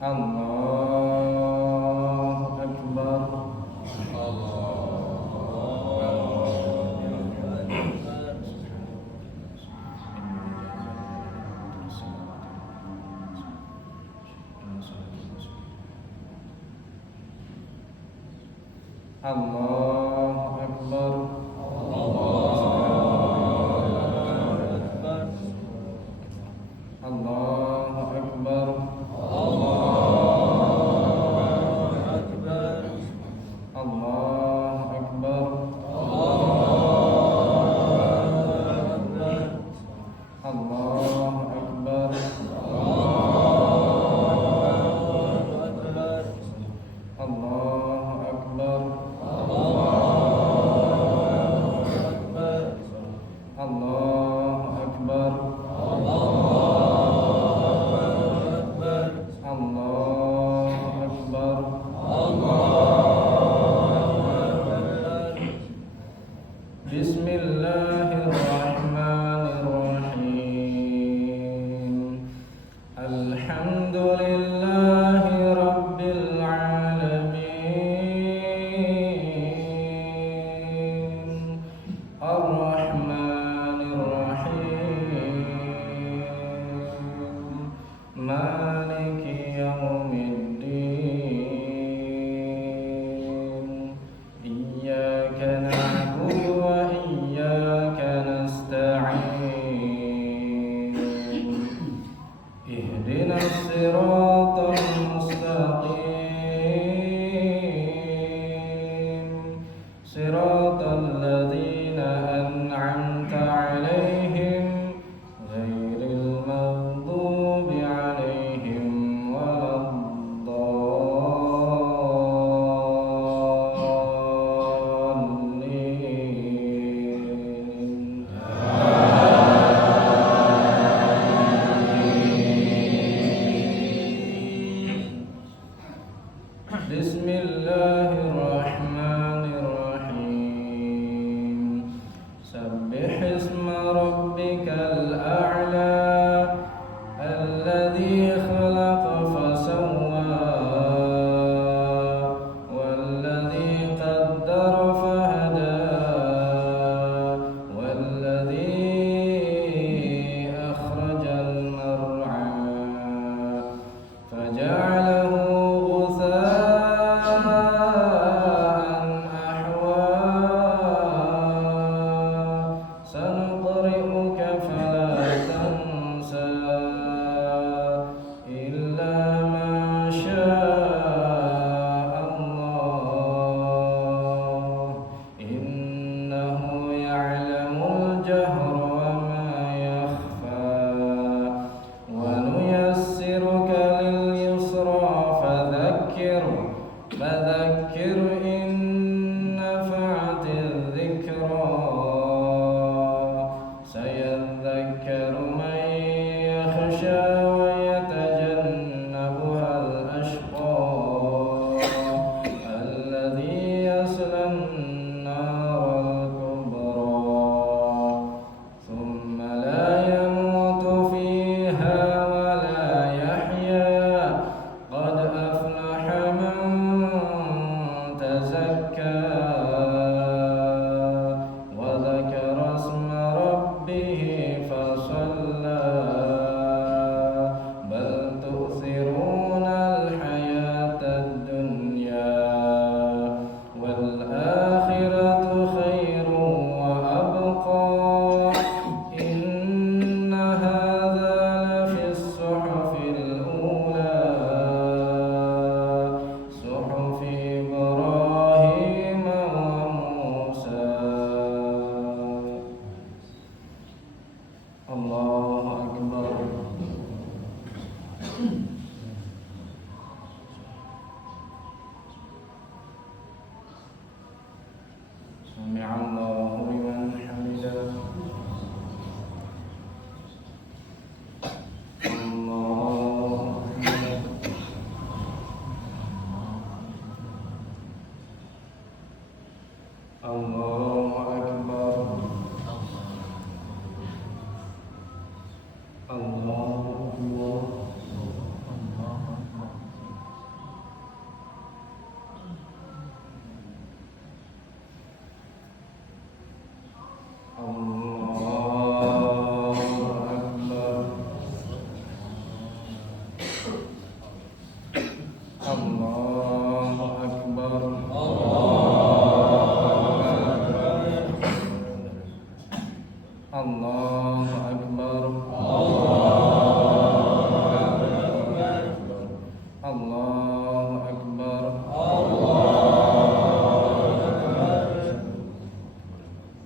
Allahu Akbar. Allahu Akbar. Allahu Akbar. Allahu Akbar. Allahu Akbar. Allahu Akbar.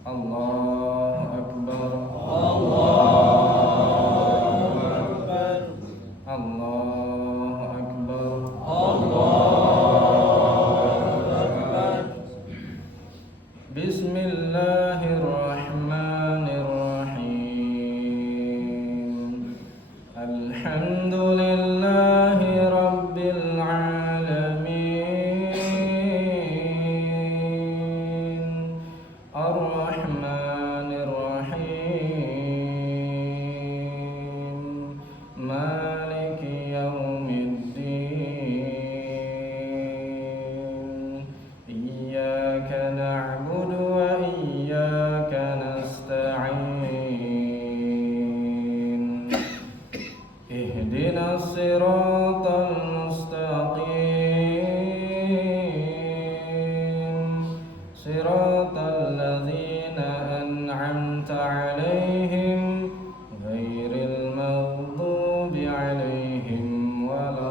الله أكبر الله أكبر بسم الله الرحمن الرحيم الحمد لله رب العالمين الرحمن الرحيم مالك يوم الدين إياك نعبد وإياك نستعين اهدنا الصراط المستقيم صراط الذين أنعمت عليهم غير المغضوب عليهم ولا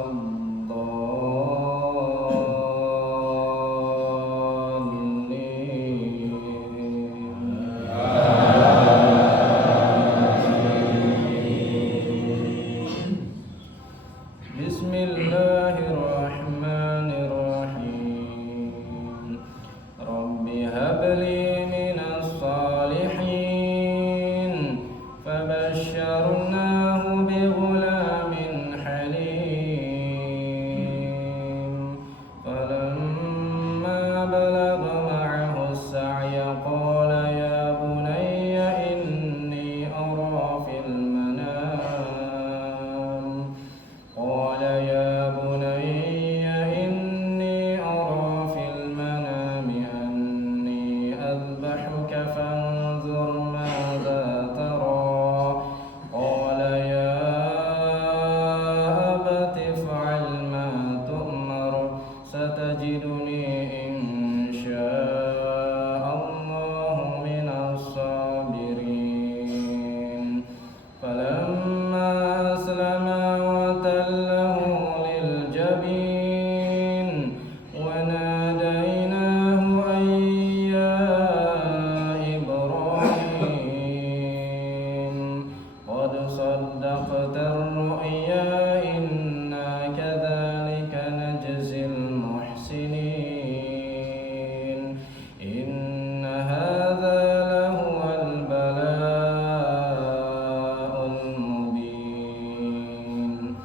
بسم الله الرحمن الرحيم رب هب لي من الصالحين فبشرناه بغلام حليم فلما بلغ معه السعي قال يا بني إني أرى في المنام قال يا بني إني أرى في المنام أني أذبحك فانظر ماذا ترى قال يا أبت افعل ما تؤمر ستجدني إن شاء الله من الصابرين فلما أسلما وتله للجبين وناديناه أن يا إبراهيم قد صدقت الرؤيا إنا كذلك نجزي المحسنين إن هذا لهو البلاء المبين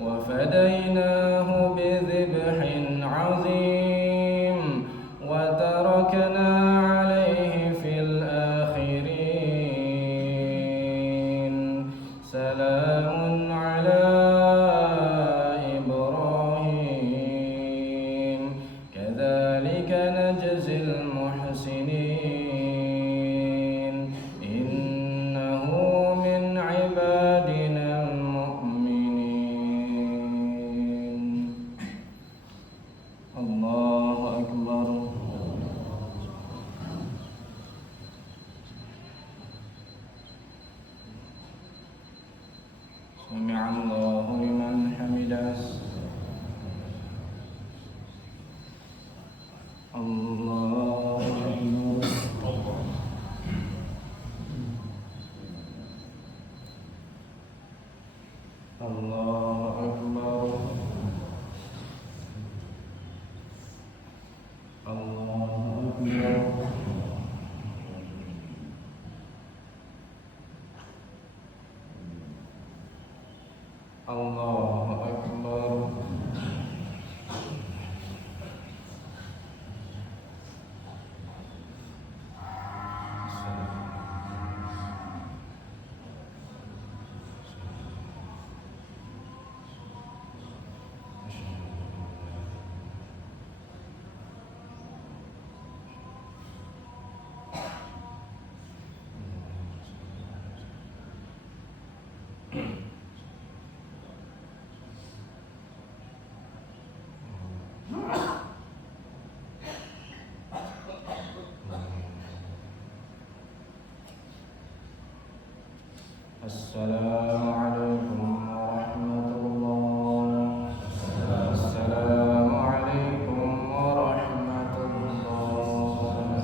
وفديناه بذبح عظيم وتركنا عليه في الآخرين سلام على إبراهيم كذلك نجزي المحسنين إنه من عبادنا المؤمنين الله أكبر سمع الله لمن حمده الله أكبر الله أكبر الله أكبر الله أكبر السلام عليكم ورحمة الله السلام عليكم ورحمة الله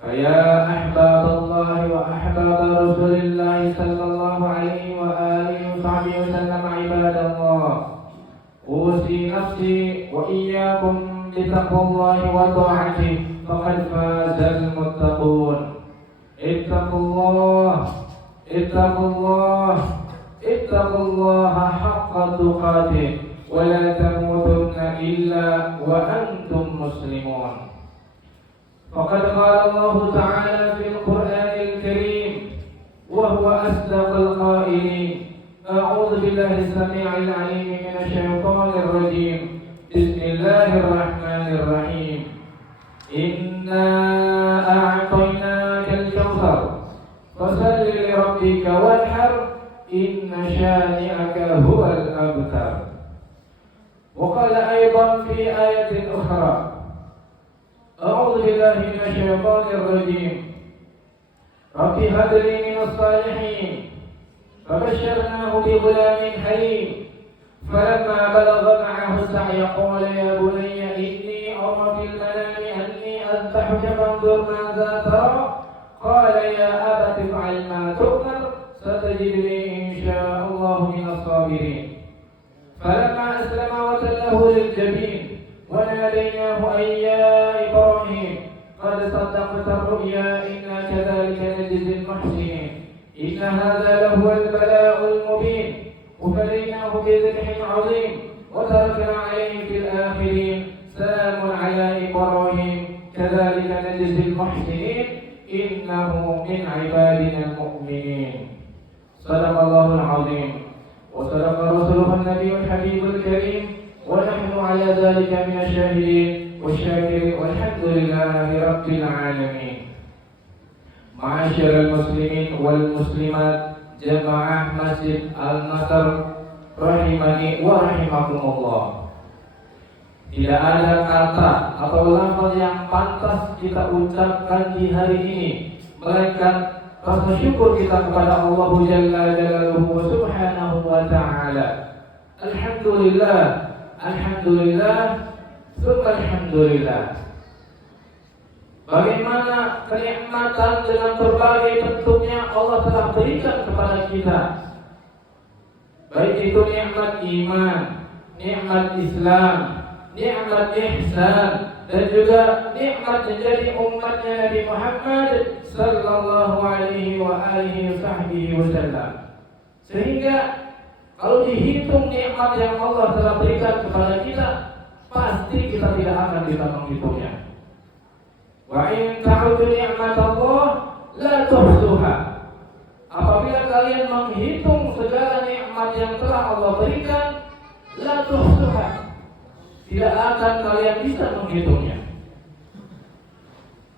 فيا أحباب الله وأحباب رسول الله صلى الله عليه وآله وصحبه وسلم عباد الله، أوصي نفسي وإياكم بتقوى الله وطاعته فقد فاز المتقون. اتقوا الله اتقوا الله اتقوا الله حق تقاته ولا تموتن إلا وأنتم مسلمون. فقد قال الله تعالى في القرآن الكريم وهو أصدق القائلين: أعوذ بالله السميع العليم من الشيطان الرجيم، بسم الله الرحمن الرحيم. إنا أعطيناك الكوثر فصل لربك وانحر إن شانئك هو الأبتر. وقال أيضا في آية أخرى: أعوذ بالله من الشيطان الرجيم، رب هب لي من الصالحين. فبشرناه بغلام حليم فلما بلغ معه السعي قال يا بني إني أرى في المنام أني أذبحك فانظر ماذا ترى. قال يا أبت افعل ما تؤمر ستجدني إن شاء الله من الصابرين. فلما أسلم وتله للجبين وناديناه أن يا إبراهيم قد صدقت الرؤيا إنا كذلك نجزي المحسنين إن هذا لهو البلاء المبين. وفديناه بذبح عظيم وتركنا عليه في الآخرين سلام على إبراهيم كذلك نجزي المحسنين إنه من عبادنا المؤمنين. صدق الله العظيم وصدق رسوله النبي الحبيب الكريم ونحن على ذلك من الشاهدين والشاكرين والحمد لله رب العالمين. Ma'asyiral muslimin wal muslimat jamaah Masjid Al-Nasr rahimani wa rahimakumullah. Tidak ada kata atau lafaz yang pantas kita ucapkan di hari ini melainkan rasa syukur kita kepada Allah Jalla Jalaluhu Subhanahu wa ta'ala. Alhamdulillah, alhamdulillah, summa alhamdulillah. Bagaimana kenikmatan dengan berbagai bentuknya Allah telah berikan kepada kita. Baik itu nikmat iman, nikmat Islam, nikmat ihsan, dan juga nikmat menjadi umatnya Nabi Muhammad sallallahu alaihi wa alihi wasallam. Sehingga kalau dihitung nikmat yang Allah telah berikan kepada kita, pasti kita tidak akan bisa menghitungnya. Wa in ta'udu ni'matallah la tuhsuha. Apabila kalian menghitung segala nikmat yang telah Allah berikan, la tuhsuha, tidak akan kalian bisa menghitungnya.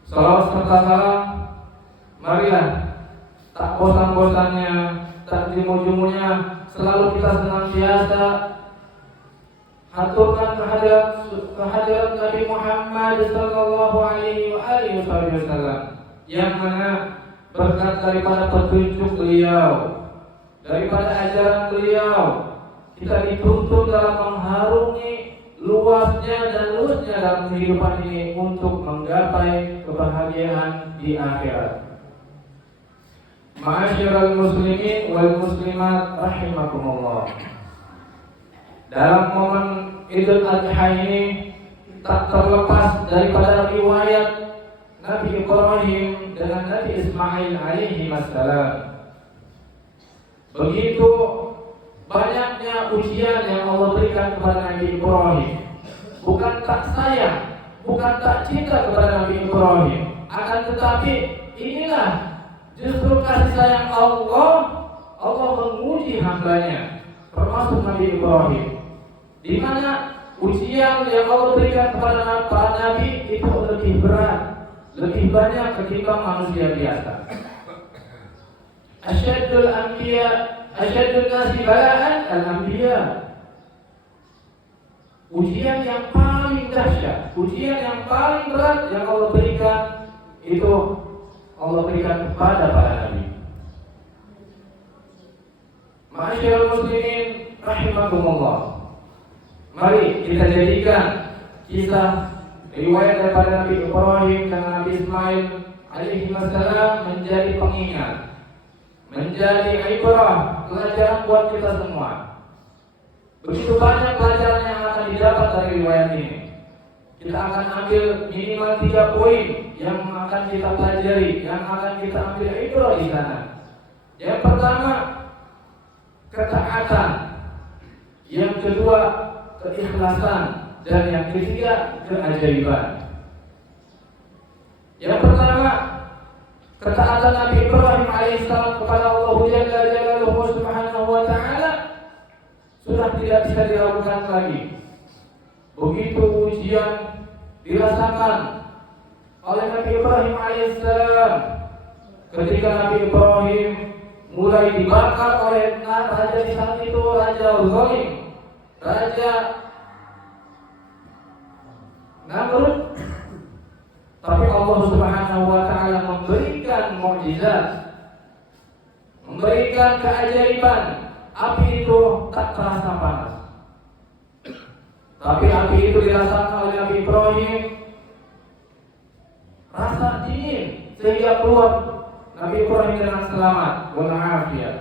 Salawat serta salam, marilah tak bosan-bosannya, tak jemu-jemunya, selalu kita senantiasa haturkan kehadirat Nabi Muhammad sallallahu alaihi wasallam, yang mana berkat daripada petunjuk beliau, daripada ajaran beliau, kita dituntut dalam mengharungi luasnya dan luasnya dalam kehidupan ini untuk menggapai kebahagiaan di akhirat. Ma'asyiral muslimin wal muslimat rahimakumullah. Dalam momen Idul Adha ini tak terlepas daripada riwayat Nabi Ibrahim dengan Nabi Ismail alaihi wassalam. Begitu banyaknya ujian yang Allah berikan kepada Nabi Ibrahim. Bukan tak sayang, bukan tak cinta kepada Nabi Ibrahim, akan tetapi inilah justru kasih sayang Allah. Allah menguji hambanya, termasuk Nabi Ibrahim, di mana ujian yang Allah berikan kepada para nabi itu lebih berat, lebih banyak ketimbang manusia biasa. Asyaddul anbiya, asyaddun nasi bala'an al-anbiya. Ujian yang paling dahsyat, ujian yang paling berat yang Allah berikan itu Allah berikan kepada para nabi. Ma'asyiral muslimin rahimakumullah. Mari kita jadikan kisah riwayat daripada Nabi Ibrahim dan Nabi Ismail alaihi wasallam menjadi pengingat, menjadi ibrah, pelajaran buat kita semua. Begitu banyak pelajaran yang akan didapat dari riwayat ini. Kita akan ambil minimal 3 poin yang akan kita pelajari, yang akan kita ambil ibrah di sana. Yang pertama, ketaatan. Yang kedua, keikhlasan. Dan yang ketiga, keajaiban. Yang pertama, ketaatan Nabi Ibrahim alaihissalam kepada Allah Jalla Jalaluhu Subhanahu wa ta'ala sudah tidak bisa diragukan lagi. Begitu ujian dirasakan oleh Nabi Ibrahim alaihissalam, ketika Nabi Ibrahim mulai dibakar oleh raja di saat itu, Raja Zalim, Raja Namrud. Tapi Allah Subhanahu wa ta'ala memberikan mukjizat, memberikan keajaiban. Api itu tak terasa panas, tapi api itu dirasakan oleh Nabi Ibrahim rasa dingin, sehingga keluar Nabi Ibrahim dengan selamat walafiat.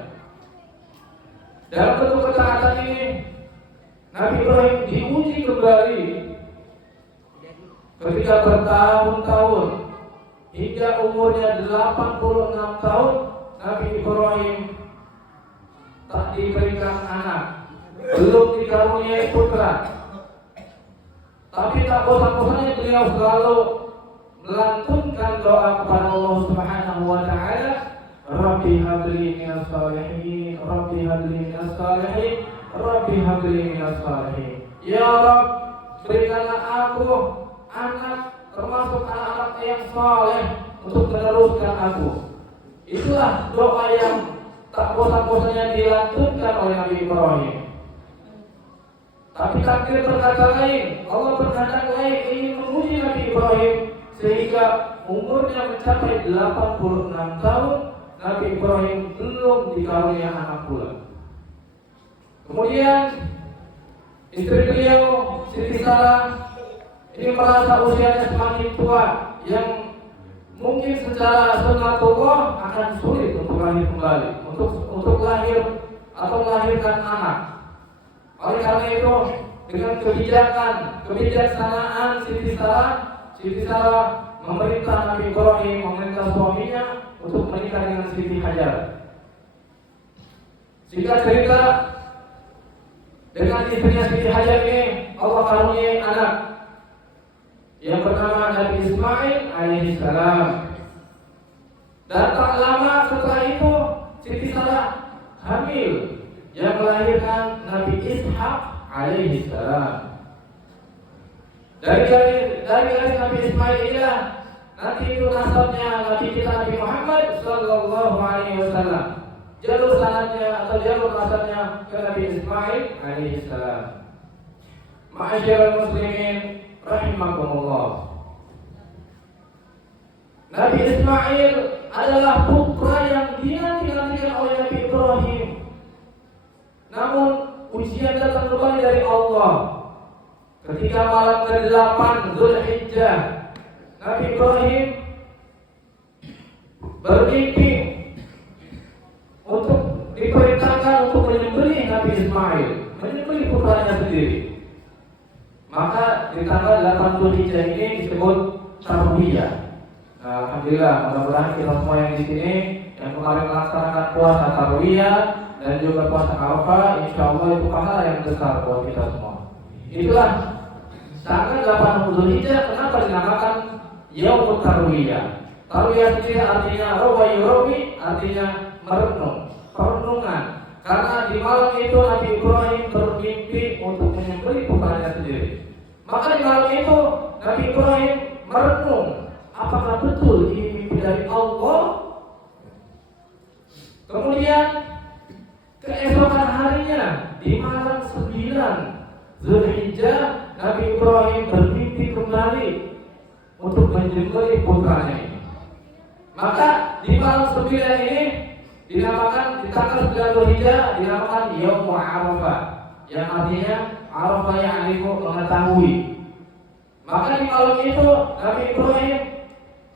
Dalam bentuk ketaatan ini, Nabi Ibrahim diuji kembali ketika bertahun-tahun, hingga umurnya 86 tahun. Nabi Ibrahim tak diberikan anak, belum dikaruniai putra. Tapi tak bosan-bosannya beliau selalu melantunkan doa kepada Allah Subhanahu wa ta'ala, Rabbi habli minas salihin, Rabbi habli minas salihin, Rabbi habli minas salihin. Ya Rabb, berikanlah aku anak, termasuk anak-anak yang saleh untuk meneruskan aku. Itulah doa yang tak bosan-bosannya dilantunkan oleh Nabi Ibrahim. Tapi takdir berkata lain, Allah berkehendak lain, ingin menguji Nabi Ibrahim sehingga umurnya mencapai 86 tahun. Nabi Ibrahim belum dikaruniai anak pula. Kemudian istri beliau Siti Sarah ini merasa usianya semakin tua, yang mungkin secara sunatullah akan sulit untuk lahir kembali, untuk lahir atau melahirkan anak. Oleh karena itu, dengan kebijaksanaan Siti Sarah memerintah Nabi Ibrahim, memerintah suaminya untuk menikah dengan Siti Hajar. Singkat cerita, dengan istrinya Siti Hajar ini Allah karuniai anak yang bernama Nabi Ismail alaihissalam. Dan tak lama setelah itu Siti Sarah hamil yang melahirkan Nabi Ishak alaihissalam. Dari garis Nabi Ismail inilah nanti itu nasabnya Nabi kita Nabi Muhammad sallallahu alaihi wasallam. Jalur sanadnya atau jalur nasabnya ke Nabi Ismail alaihissalam. Ma'asyiral muslimin rahimakumullah. Nabi Ismail adalah putra yang dinanti-nantikan oleh Nabi Ibrahim. Namun ujian datang kembali dari Allah. Ketika malam ke-8 Zulhijjah, Nabi Ibrahim bermimpi untuk diperintahkan untuk menyembelih Nabi Ismail, menyembelih putranya sendiri. Maka di tanggal 8 Zulhijjah ini disebut Tarwiyah. Alhamdulillah, mudah-mudahan kita semua yang di sini yang kemarin melaksanakan puasa Tarwiyah dan juga puasa Arafah, insyaallah itu pahala yang besar buat kita semua. Itulah tanggal 8 Zulhijjah kenapa dinamakan Yaumut Tarwiyah. Tarwiyah sendiri artinya rawi, artinya merenung, perenungan. Karena di malam itu Nabi Ibrahim bermimpi untuk menyembelih putranya sendiri. Maka di malam itu Nabi Ibrahim merenung, apakah betul ini mimpi dari Allah? Kemudian keesokan harinya di malam 9 Zulhijjah, Nabi Ibrahim bermimpi kembali untuk menyembelih putranya ini. Maka di malam 9 ini dinamakan, di tanggal 9 Zulhijjah dinamakan Yaum Arafah, yang artinya Arafah yang mengetahui. Maka di malam itu Nabi Ibrahim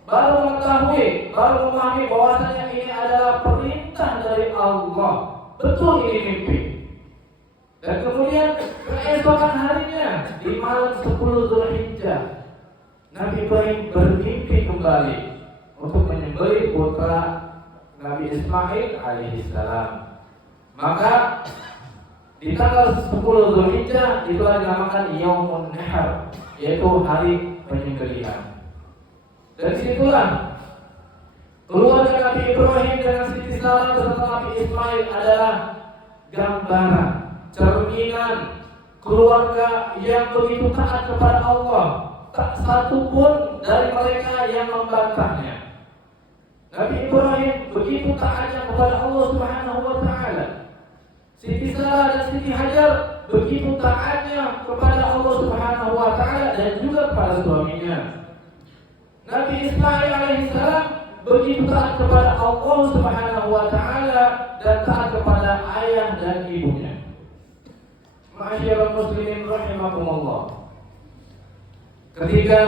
baru mengetahui, baru memahami bahwasanya ini adalah perintah dari Allah. Betul ini mimpi. Dan kemudian keesokan harinya di malam 10 Zulhijjah, Nabi Ibrahim bermimpi kembali untuk menyembelih putra Nabi Ismail alaihissalam. Maka di tanggal 10 Zulhijjah itulah dinamakan Yaumun Nahar, yaitu hari penyembelihan. Dari situlah keluarga Nabi Ibrahim dengan Siti Sarah beserta Nabi Ismail adalah gambaran, cerminan keluarga yang begitu taat kepada Allah. Tak satu pun dari mereka yang membantahnya. Nabi Ibrahim begitu taatnya kepada Allah Subhanahu wa taala. Siti Sarah dan Siti Hajar begitu taatnya kepada Allah Subhanahu wa taala dan juga kepada suaminya. Nabi Ismail alaihissalam begitu taat kepada Allah Subhanahu wa taala dan taat kepada ayah dan ibunya. Ma'asyiral muslimin rahimakumullah. Ketika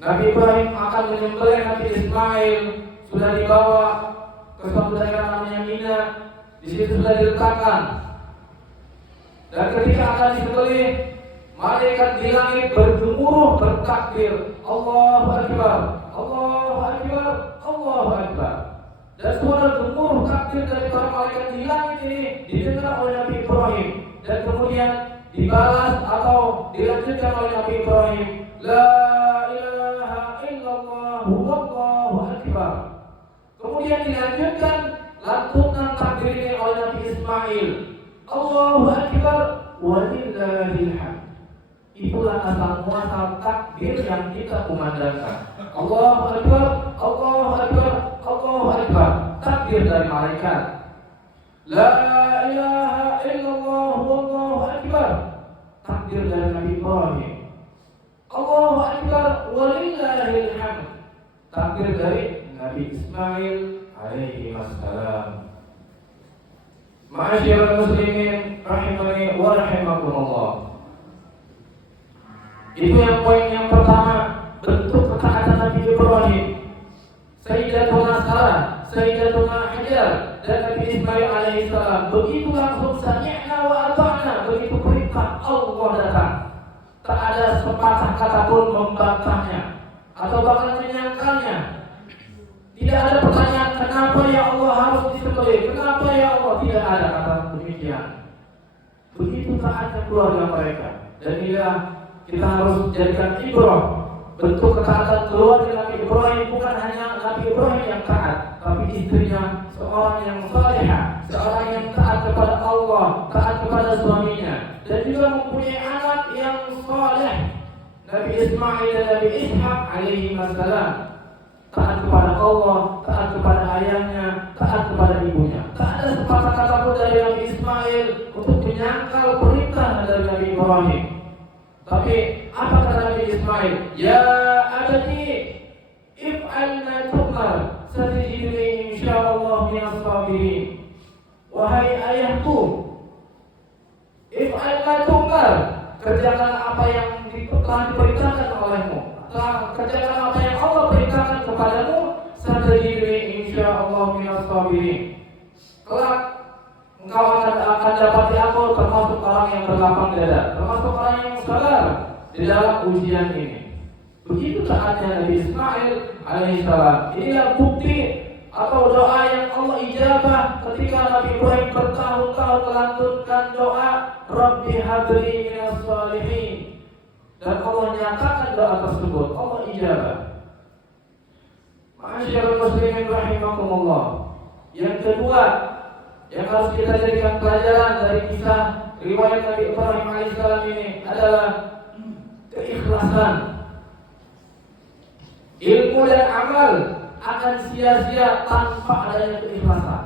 Nabi Ibrahim akan menyembelih Nabi Ismail, sudah dibawa ke suatu daerah namanya Mina. Di situ sudah diletakkan. Dan ketika akan disembelih, malaikat di langit bergemuruh bertakbir, Allahu Akbar, Allahu Akbar, Allahu Akbar. Dan suara gemuruh takbir dari para malaikat di langit ini didengar oleh Nabi Ibrahim. Dan kemudian dibalas atau dilanjutkan oleh Nabi Ibrahim, La ilaha illallah wallahu akbar. Kemudian dilanjutkan lantunan takbir ini oleh Nabi Ismail, Allahu akbar walillahil hamd. Itulah asal muasal takbir yang kita kumandangkan. Allahu akbar, Allahu akbar, Allahu akbar. Takbir dari malaikat. La ilaha illallah wallahu akbar. Takbir dari Nabi Ibrahim. Allahu akbar walillahil hamd. Takbir dari Nabi Ismail alaihi wassalam. Ma'asyiral muslimin rahimani wa rahimakumullah. Itu yang poin yang pertama, bentuk ketaatan Nabi Ibrahim. Sayyidatuna Sarah, Sayyidatuna Hajar dan Nabi Ismail alaihissalam begitu langsung sami'na wa ata'na, begitu perintah Allah datang. Tak ada sepatah kata pun membantahnya atau bahkan menyangkalnya. Tidak ada pertanyaan kenapa ya Allah harus disembelih, kenapa ya Allah, tidak ada kata demikian. Begitu taatnya keluarga mereka. Dan inilah kita harus jadikan ibrah. Bentuk ketaatan keluarga Nabi Ibrahim bukan hanya Nabi Ibrahim yang taat, tapi istrinya seorang yang salihah, seorang yang taat kepada Allah, taat kepada suaminya, dan juga mempunyai anak yang saleh, Nabi Ismail dan Nabi Ishaq alaihi wassalam. Taat kepada Allah, taat kepada ayahnya, taat kepada ibunya. Tak ada sepatah kata pun dari Nabi Ismail untuk menyangkal perintah dari Nabi Ibrahim. Tapi apa kata Nabi Ismail? Ya abadi, if'al ma tu'mar, satajiduni insyaallah minas sabirin. Wahai ayahku, if'al ma tu'mar, kerjakan apa yang telah diperintahkan olehmu. Kerjakan apa yang Allah perintahkan kepadamu, satajiduni insyaallah minas sabirin. Kelak engkau akan dapati aku termasuk orang yang berlapang dada, termasuk orang yang sabar di dalam ujian ini. Begitu taatnya Nabi Ismail alaihissalam. Inilah bukti atau doa yang Allah ijabah ketika Nabi Ibrahim bertahun-tahun melantunkan doa Rabbi habli minas shalihin. Dan Allah nyatakan doa tersebut, Allah ijabah. Ma'asyiral muslimin rahimakumullah. Yang kedua yang harus kita jadikan pelajaran dari kisah riwayat Nabi Ibrahim alaihissalam ini adalah keikhlasan. Ilmu dan amal akan sia-sia tanpa adanya keikhlasan.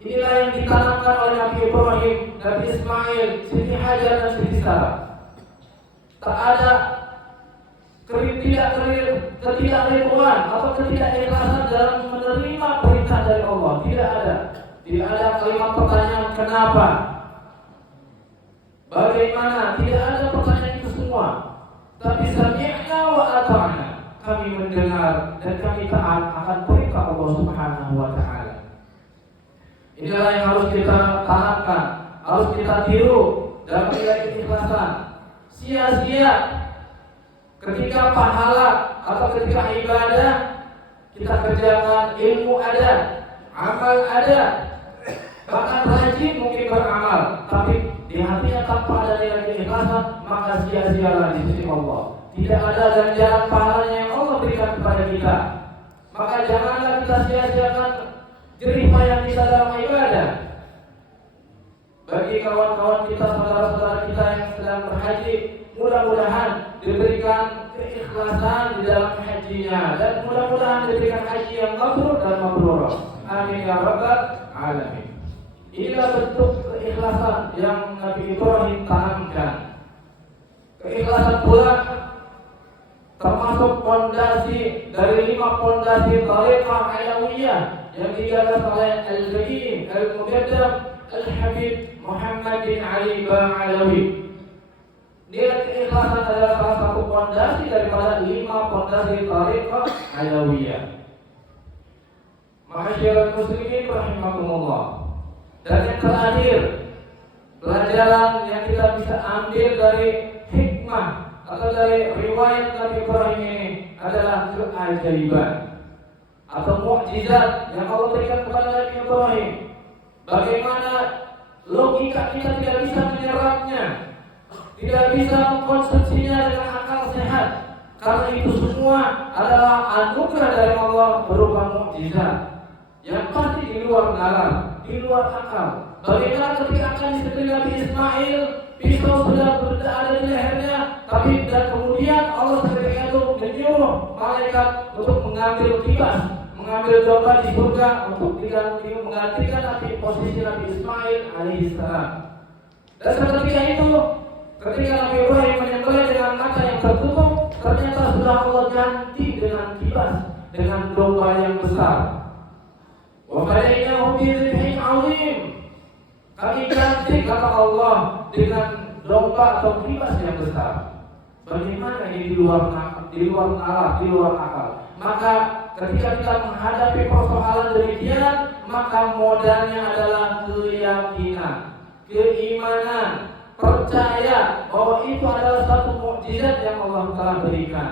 Inilah yang ditanamkan oleh Nabi Ibrahim, Nabi Ismail, Siti Hajar dan Siti Sarah. Tak ada ketidakriduan atau ketidakikhlasan dalam menerima perintah dari Allah. Tidak ada. Tidak ada kalimat pertanyaan kenapa, bagaimana, tidak ada pertanyaan itu semua. Tapi sami'na wa ata'na, kami mendengar dan kami taat akan perintah Allah Subhanahu wa taala. Inilah yang harus kita tanamkan, harus kita tiru dalam nilai keikhlasan. Sia-sia ketika pahala atau ketika ibadah kita kerjakan, ilmu ada, amal ada, bahkan rajin mungkin beramal, tapi di hatinya tanpa ada nilai keikhlasan, maka sia-sialah di sisi Allah. Tidak ada ganjaran pahalanya yang Allah berikan kepada kita. Maka janganlah kita sia-siakan jerih payah kita dalam ibadah. Bagi kawan-kawan kita, saudara-saudara kita yang sedang berhaji, mudah-mudahan diberikan keikhlasan di dalam hajinya dan mudah-mudahan diberikan haji yang mabrur dan mabrurah. Amin ya rabbal alamin. Inilah bentuk keikhlasan yang Nabi Ibrahim tanamkan. Keikhlasan pula termasuk pondasi dari 5 pondasi Thariqah Alawiyah yang digagas oleh Al-Zain Al-Muqaddam Al-Habib Muhammad bin Ali Ba'alawi. Nilai keikhlasan adalah salah satu pondasi daripada 5 pondasi Thariqah Alawiyah. Ma'asyiral muslimin rahimakumullah. Dan yang terakhir, pelajaran yang kita bisa ambil dari hikmah atau dari riwayat Nabi Ibrahim ini adalah keajaiban atau mukjizat yang Allah berikan kepada Nabi Ibrahim. Bagaimana logika kita tidak bisa menyerapnya, tidak bisa mengkonsumsinya dengan akal sehat, karena itu semua adalah anugerah dari Allah berupa mukjizat yang pasti di luar nalar, di luar akal. Bagaimana ketika akan disembelih Nabi Ismail, pisau sudah berada di lehernya, tapi dan kemudian Allah ketika itu menyuruh malaikat untuk mengambil kibas, mengambil domba di surga untuk menggantikan Nabi posisi Nabi Ismail alaihissalam. Dan seketika itu, ketika Nabi Ibrahim menyembelih dengan mata yang tertutup, ternyata sudah Allah ganti dengan kibas, dengan domba yang besar. Wa fadainahu bi dzibhin 'azim. Kami ganti kata Allah dengan domba atau kibas yang besar. Bagaimana ini di luar nalar, di luar akal. Maka ketika kita menghadapi persoalan demikian, maka modalnya adalah keyakinan, keimanan, percaya bahwa itu adalah satu mukjizat yang Allah telah berikan.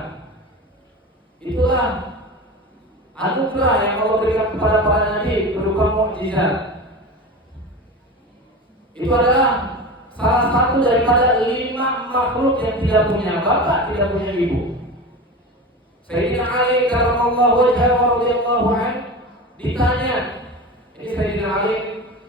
Itulah anugerah yang Allah berikan kepada para nabi berupa mukjizat. Itu adalah salah satu daripada 5 makhluk yang tidak punya bapak, tidak punya ibu. Sayyidina Ali karramallahu wajhahu wa radhiyallahu anhu ditanya, ini Sayyidina Ali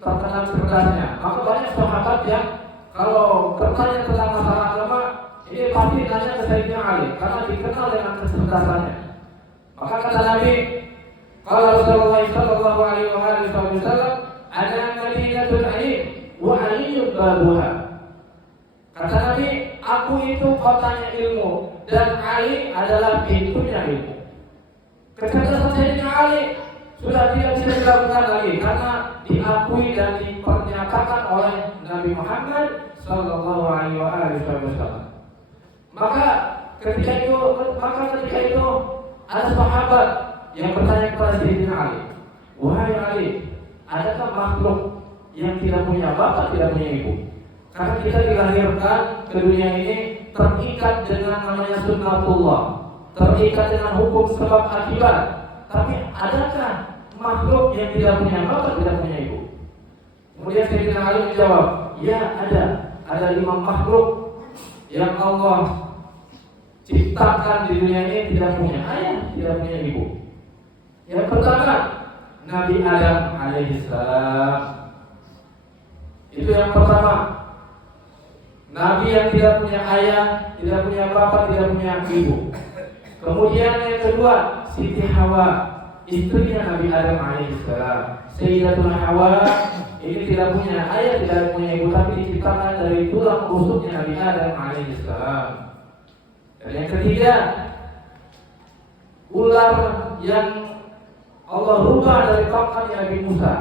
terkenal cerdasnya. Maka banyak sahabat yang kalau bertanya tentang masalah agama, ini pasti tanya ke Sayyidina Ali karena dikenal dengan kecerdasannya. Maka kata Nabi, kalau Rasulullah sallallahu alaihi wasallam, ada Madinatul Ilm wa aliyun babuha. Kata Nabi, aku itu kotanya ilmu dan Ali adalah pintunya ilmu. Kecerdasan Sayyidina Ali sudah tidak bisa dilakukan lagi karena diakui dan dipernyatakan oleh Nabi Muhammad sallallahu alaihi wasallam. Maka ketika itu ada sahabat yang bertanya kepada Sayyidina Ali, wahai Ali, adakah makhluk yang tidak punya bapak, tidak punya ibu? Karena kita dilahirkan ke dunia ini terikat dengan namanya sunnatullah, terikat dengan hukum sebab akibat. Tapi adakah makhluk yang tidak punya bapak, tidak punya ibu? Kemudian Sayyidina Ali menjawab, ya ada. Ada 5 makhluk yang Allah ciptakan di dunia ini tidak punya ayah, tidak punya ibu. Yang pertama, Nabi Adam alaihissalam. Itu yang pertama. Nabi yang tidak punya ayah, tidak punya bapak, tidak punya ibu. Kemudian yang kedua, Siti Hawa, istrinya Nabi Adam alaihissalam. Sayyidatuna Hawa ini tidak punya ayah, tidak punya ibu, tapi diciptakan dari tulang rusuknya Nabi Adam alaihissalam. Dan yang ketiga, ular yang Allah rubah dari pangkatnya Nabi Musa.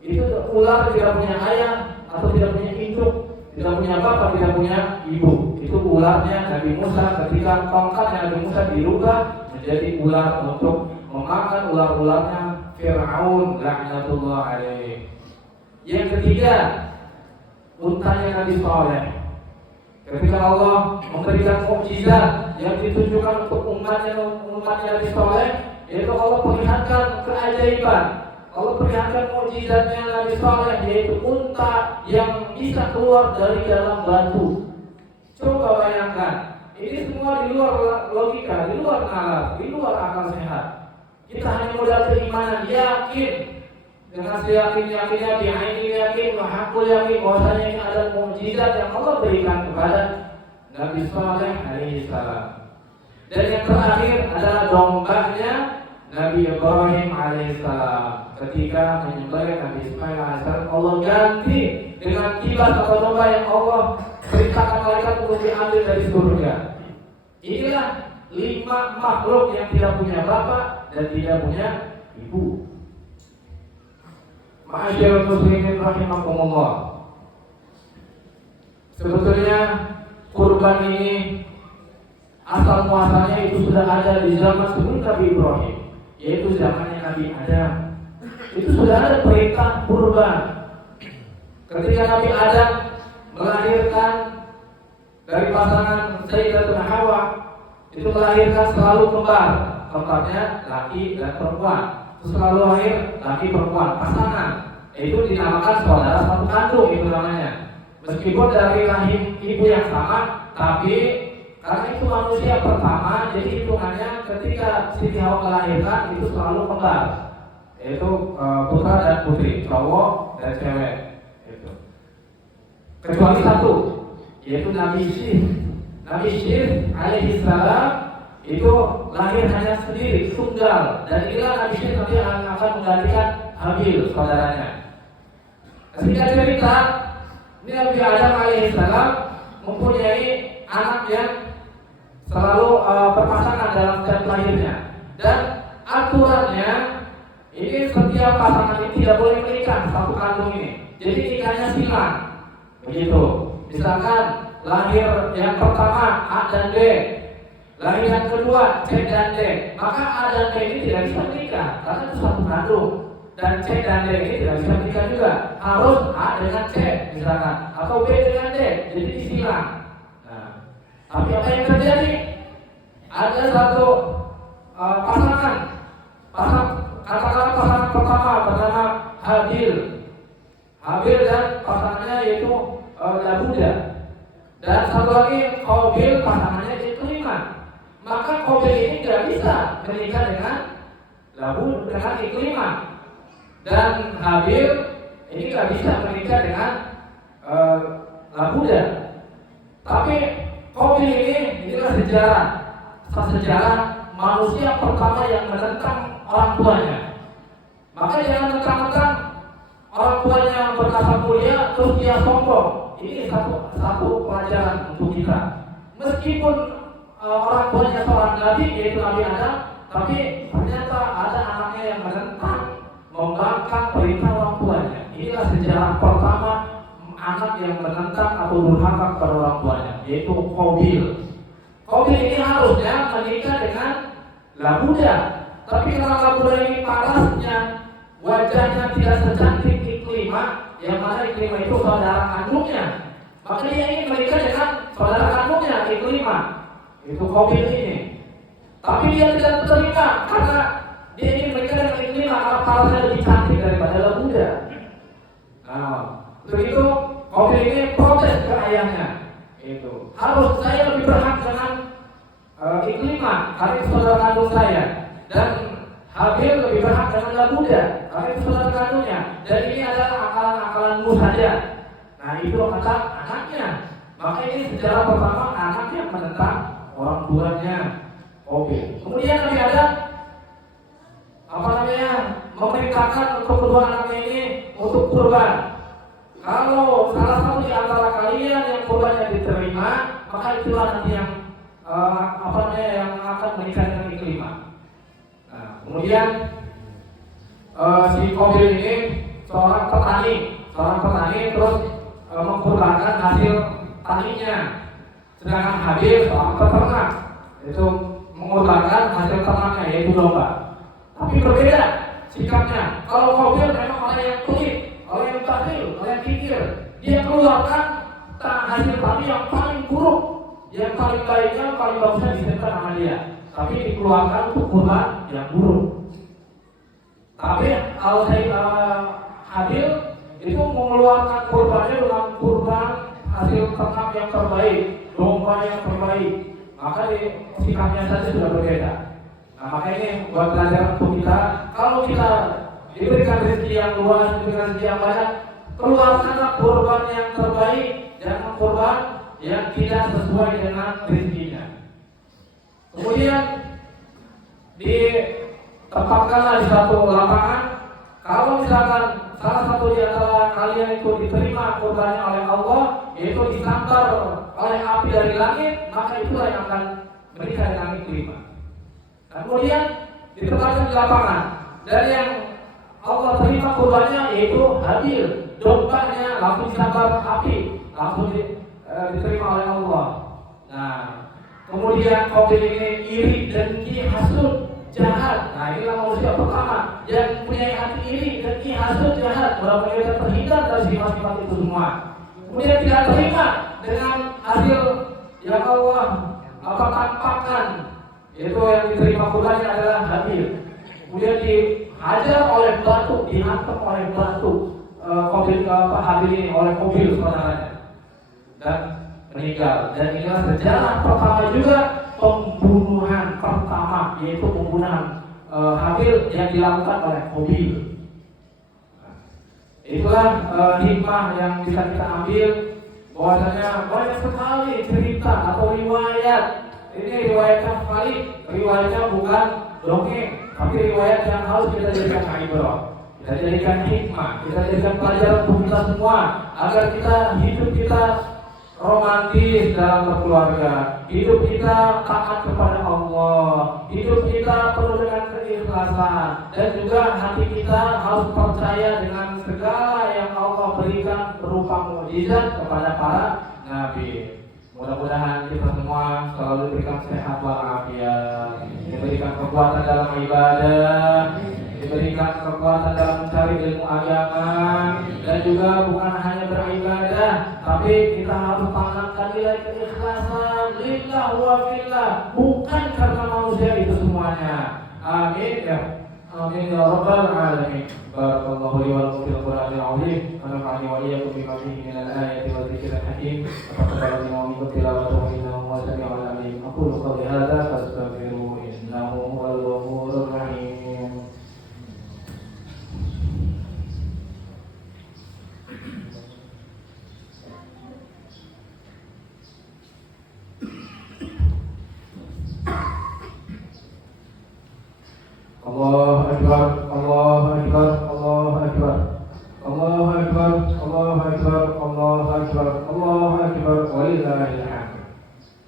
Itu ular tidak punya ayah atau tidak punya induk, tidak punya bapak, tidak punya ibu. Itu ularnya Nabi Musa ketika pangkatnya Nabi Musa dirubah menjadi ular untuk memakan ular-ularnya Fir'aun laknatullah alaih. Yang ketiga, untanya Nabi Saleh. Ketika Allah memberikan mukjizat yang ditujukan untuk umatnya Nabi Saleh, yaitu Allah perlihatkan keajaiban, Allah perlihatkan mukjizatnya Nabi Saleh, yaitu unta yang bisa keluar dari dalam batu. Coba bayangkan, ini semua di luar logika, di luar nalar, di luar akal sehat. Kita hanya modal keimanan, yakin dengan seyakin-yakinnya, bi'aini yakin, mahakul yakin bahwasanya ini adalah mukjizat yang Allah berikan kepada Nabi Saleh alaihi salam. Dan yang terakhir adalah dombanya Nabi Ibrahim alaihi salam. Ketika menyembelih Nabi Ismail alaihi salam, Allah ganti dengan kibas atau domba yang Allah perintahkan malaikat untuk diambil dari surga. Inilah 5 makhluk yang tidak punya bapak dan tidak punya ibu. Ma'asyiral muslimin rahimakumullah. Sebetulnya kurban ini asal muasalnya itu sudah ada di zaman sebelum Nabi Ibrahim, yaitu zamannya Nabi Adam. Itu sudah ada perintah kurban. Ketika Nabi Adam melahirkan dari pasangan Sayyidatuna Hawa, itu melahirkan selalu kembar, kembarnya laki dan perempuan. Selalu lahir laki perempuan pasangan, itu dinamakan saudara satu kandung, itu namanya. Meskipun dari rahim ibu yang sama, tapi karena itu manusia pertama, jadi hitungannya ketika Siti Hawa melahirkan itu selalu kembar, yaitu putra dan putri, cowok dan cewek. Itu. Kecuali satu, yaitu Nabi Syekh. Nabi Syekh alaihi salam itu lahir hanya sendiri, tunggal, dan inilah Nabi Syekh nanti akan menggantikan Habil, saudaranya. Sehingga cerita, ini Nabi Adam alaihissalam mempunyai anak yang selalu berpasangan dalam setiap lahirnya. Dan aturannya, ini setiap pasangan ini tidak boleh menikah satu kandung ini. Jadi nikahnya silang, begitu. Misalkan lahir yang pertama A dan B, lahir yang kedua C dan D, maka A dan B ini tidak bisa menikah karena itu satu kandung, dan C dan D ini tidak bisa menikah juga, harus A dengan C misalkan, atau B dengan D, jadi disilang. Nah, tapi apa yang terjadi? Ada satu pasangan, katakanlah pasangan pertama bernama Habil dan pasangannya yaitu Labuda, dan satu lagi Qabil, pasangannya Ikrimah. Maka Qabil ini tidak bisa menikah dengan Ikrimah, dan Habil ini tidak bisa menikah dengan Labuda. Tapi Qabil inilah sejarah manusia pertama yang menentang orang tuanya. Maka jangan mentang-mentang orang tuanya bernasab mulia terus dia sombong. Ini satu pelajaran untuk kita. Meskipun orang tuanya seorang nabi, yaitu Nabi Adam, tapi ternyata ada anaknya yang menentang, membangkang perintah orang tuanya. Inilah sejarah pertama anak yang menentang atau durhaka kepada orang tuanya, yaitu Qabil. Qabil ini harusnya menikah dengan Labuda, tapi karena Labuda ini parasnya, wajahnya tidak secantik Ikrimah, yang mana Ikrimah itu saudara kandungnya, maka dia ingin menikah dengan saudara kandungnya Ikrimah, itu Qabil ini. Tapi dia tidak terima karena dia ingin menikah dengan Ikrimah karena parasnya lebih cantik daripada Labuda. Nah, untuk itu Qabil ini protes ke ayahnya, itu harus saya lebih berhak dengan Ikrimah karena itu saudara kandung saya, dan Habil lebih berhak dengan Labuda karena itu saudara kandungnya, dan ini adalah akalan-akalanmu saja. Nah, itu kata anaknya. Maka ini sejarah pertama anak yang menentang orang tuanya. Oke. Kemudian Nabi Adam memerintahkan untuk kedua anaknya ini untuk kurban. Kalau salah satu di antara kalian yang kurbannya diterima, maka itulah nanti yang yang akan menikah dengan Ikrimah. Nah, kemudian si Qabil ini seorang petani terus mengkurbankan hasil taninya, sedangkan Habil seorang peternak itu mengorbankan hasil ternaknya yaitu domba. Tapi berbeda sikapnya. Kalau Qabil memang orang yang pelit, orang yang bakhil, orang yang kikir. Dia keluarkan hasil tani yang paling buruk, yang paling baiknya, paling bagusnya disimpan sama dia. Tapi dikeluarkan untuk kurban yang buruk. Tapi kalau saya Habil itu mengeluarkan kurbannya dengan kurban hasil ternak yang terbaik, domba yang terbaik. Maka sikapnya saja sudah berbeda. Nah, makanya ini buat pelajaran untuk kita. Kalau kita diberikan rezeki yang luas, diberikan rezeki yang banyak, keluarkanlah kurban yang terbaik, jangan kurban yang tidak sesuai dengan rezekinya. Kemudian ditempatkanlah di satu lapangan. Kalau misalkan salah satu di antara kalian itu diterima kurbannya oleh Allah, yaitu disambar oleh api dari langit, maka itulah yang akan menikah dengan langit kelima. Kemudian ditempatkan di lapangan, dan yang Allah terima kurbannya yaitu Habil, dombanya langsung disambar api, langsung diterima oleh Allah. Nah, kemudian Qabil ini iri, dengki, hasud, jahat. Nah, inilah manusia pertama yang punya hati iri, dengki, hasud, jahat. Mudah-mudahan kita terhindar dari sifat-sifat itu semua. Kemudian tidak terima dengan hasil yang Allah tampakkan, yaitu yang diterima kurbannya adalah Habil. Kemudian dihajar oleh batu, dihantam oleh batu Habil ini oleh Qabil saudaranya dan meninggal. Dan inilah sejarah pertama juga pembunuhan pertama, yaitu pembunuhan Habil yang dilakukan oleh Qabil. Itulah hikmah yang bisa kita ambil, bahwasanya banyak sekali cerita atau riwayat. Ini riwayatnya sekali, riwayatnya bukan dongeng, tapi riwayat yang harus kita jadikan ibrah, kita jadikan hikmah, kita jadikan pelajaran untuk kita semua, agar hidup kita romantis dalam berkeluarga, hidup kita taat kepada Allah, hidup kita penuh dengan keikhlasan, dan juga hati kita harus percaya dengan segala yang Allah berikan berupa mukjizat kepada para nabi. Mudah-mudahan kita semua selalu diberikan sehat walafiat, diberikan kekuatan dalam ibadah, diberikan kekuatan dalam mencari ilmu agama, dan juga bukan hanya beribadah, tapi kita harus tanamkan nilai keikhlasan lillah wa fillah, bukan karena manusia itu semuanya. Amin ya. Amin ya rabbal alamin. Barakallahu li wa lakum fil Qur'anil azim, wa nafa'ani wa iyyakum bima fihi minal ayati wa dzikril hakim. Taqabbalu minkum tilawatahu innahu huwas samiul alim. Aqulu qawli hadza fastaghfiruhu innahu huwal ghafurur rahim. Allahu Akbar, Allahu Akbar, Allahu Akbar, Allahu Akbar, Allahu Akbar, Allahu Akbar, Allahu Akbar, walillahil hamd.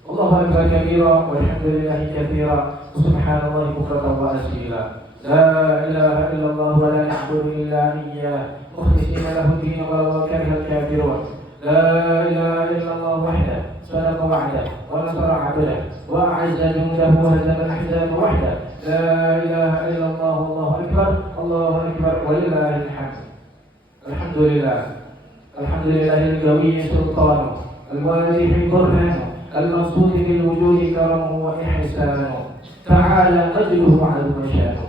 Allahu Akbar kabira, walhamdulillahi katsira, subhanallahi bukratan wa asila. La ilaha illallah wa la na'budu illa iyyah, mukhlishina lahu ad-din wa law karihal kafirun. La ilaha illallah wahdahu صدق وعده ونصر عبده وأعز جنده وهزم الأحزاب وحده. لا إله إلا الله، الله أكبر، الله أكبر، ولله الحمد. الحمد لله، الحمد لله القوي سلطانه، الواضح برهانه، المقصود بالوجود كرمه وإحسانه، تعالى قدره وعظم شانه.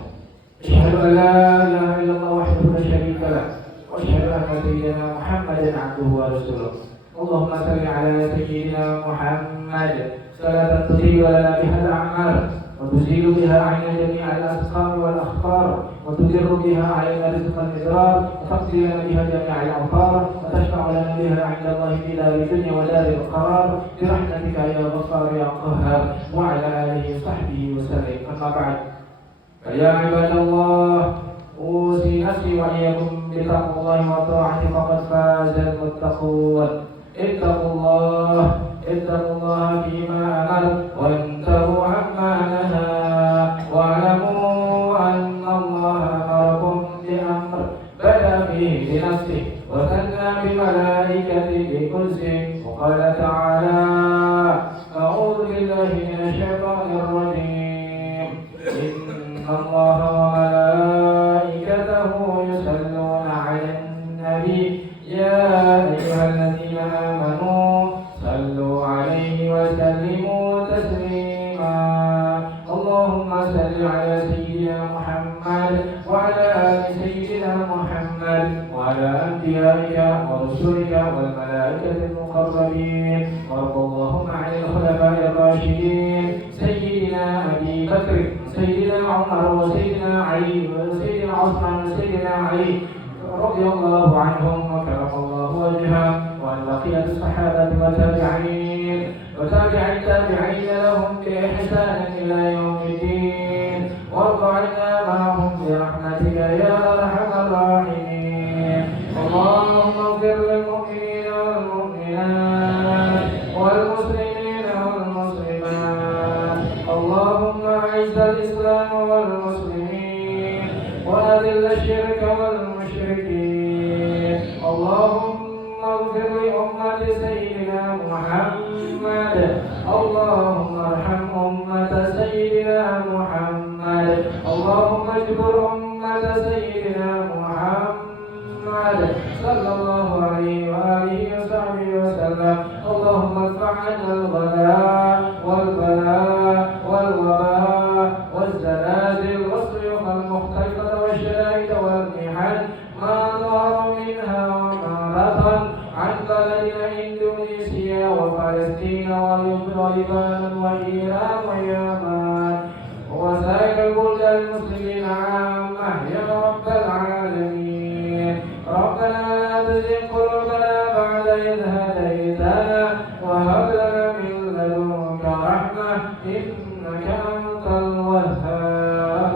أشهد أن لا إله إلا الله وحده لا شريك له، وأشهد أن سيدنا محمدا عبده ورسوله. اللهم صل على سيدنا محمد صلاة تطيب لنا بها الأعمال، وتزيل بها عن جميع الأسقام والأخطار، وتدر بها علينا رزق المدرار، وتقضي لنا بها جميع الأوطار، وتشفع لنا بها عند الله في دار الدنيا ودار القرار، برحمتك يا غفار يا قهار، وعلى آله وصحبه وسلم. أما بعد، فيا عباد الله، أوصي نفسي وإياكم بتقوى الله وطاعته، فقد فاز المتقون. اتقوا الله فيما أمر، وانتهوا عما نهى، واعلموا أن الله أمركم بأمر بدأ فيه بنفسه وثنى بملائكته بقدسه، وقال تعالى: أعوذ بالله من الشيطان الرجيم، آمنوا صلوا عليه وسلموا تسليما. اللهم صل على سيدنا محمد وعلى آل سيدنا محمد وعلى أنبيائك ورسلك والملائكة المقربين. وارض اللهم عن الخلفاء الراشدين سيدنا أبي بكر سيدنا عمر وسيدنا علي وسيدنا عثمان وسيدنا علي رضي الله عنهم وكرم الله وجههم، وعن بقية الصحابة والتابعين وتابع التابعين لهم بإحسان إلى يوم الدين. وارض عنا معهم برحمتك يا أرحم الراحمين. اللهم اغفر للمؤمنين والمؤمنات والمسلمين والمسلمات. اللهم أعز الإسلام والمسلمين وأذل الشرك والمشركين. اللهم اغفر لأمة سيدنا محمد. اللهم ارحم أمة سيدنا محمد. اللهم اجبر أمة سيدنا محمد صلى الله عليه وآله وصحبه وسلم. اللهم ادفع عنا الغلاء والبلاء والوباء والزلازل والسيوف المختلفة والشدائد والمحن ما ظهر منها وما بطن عن بلدنا إندونيسيا وفلسطين ولبنان وإيران ويمن وسائر البلدان المسلمين عامة يا رب العالمين. ربنا لا تزغ قلوبنا بعد إذ هديتنا وهب لنا من لدنك رحمة إنك أنت الوهاب.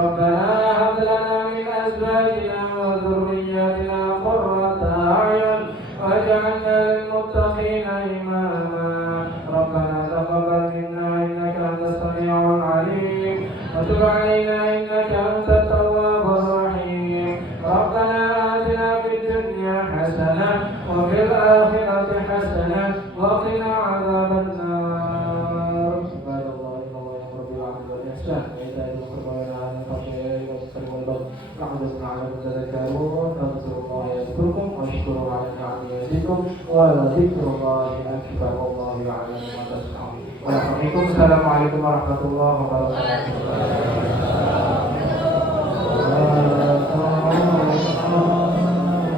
ربنا هب لنا من أزواجنا وذرياتنا قرة أعين واجعلنا للمتقين إماما. ربنا تقبل منا إنك أنت السميع العليم وتب علينا إنك أنت التواب الرحيم. ربنا آتنا في الدنيا حسنة وفي الآخرة حسنة وقنا عذاب النار. عباد الله إن الله يأمر بالعدل والإحسان وإيتاء ذي القربى وينهى عن الفحشاء والمنكر والبغي يعظكم لعلكم تذكرون. فاذكروا الله يذكركم واشكروا على نعمه يزدكم ولذكر الله أكبر والله يعلم ما تصنعون. السلام عليكم ورحمة الله وبركاته.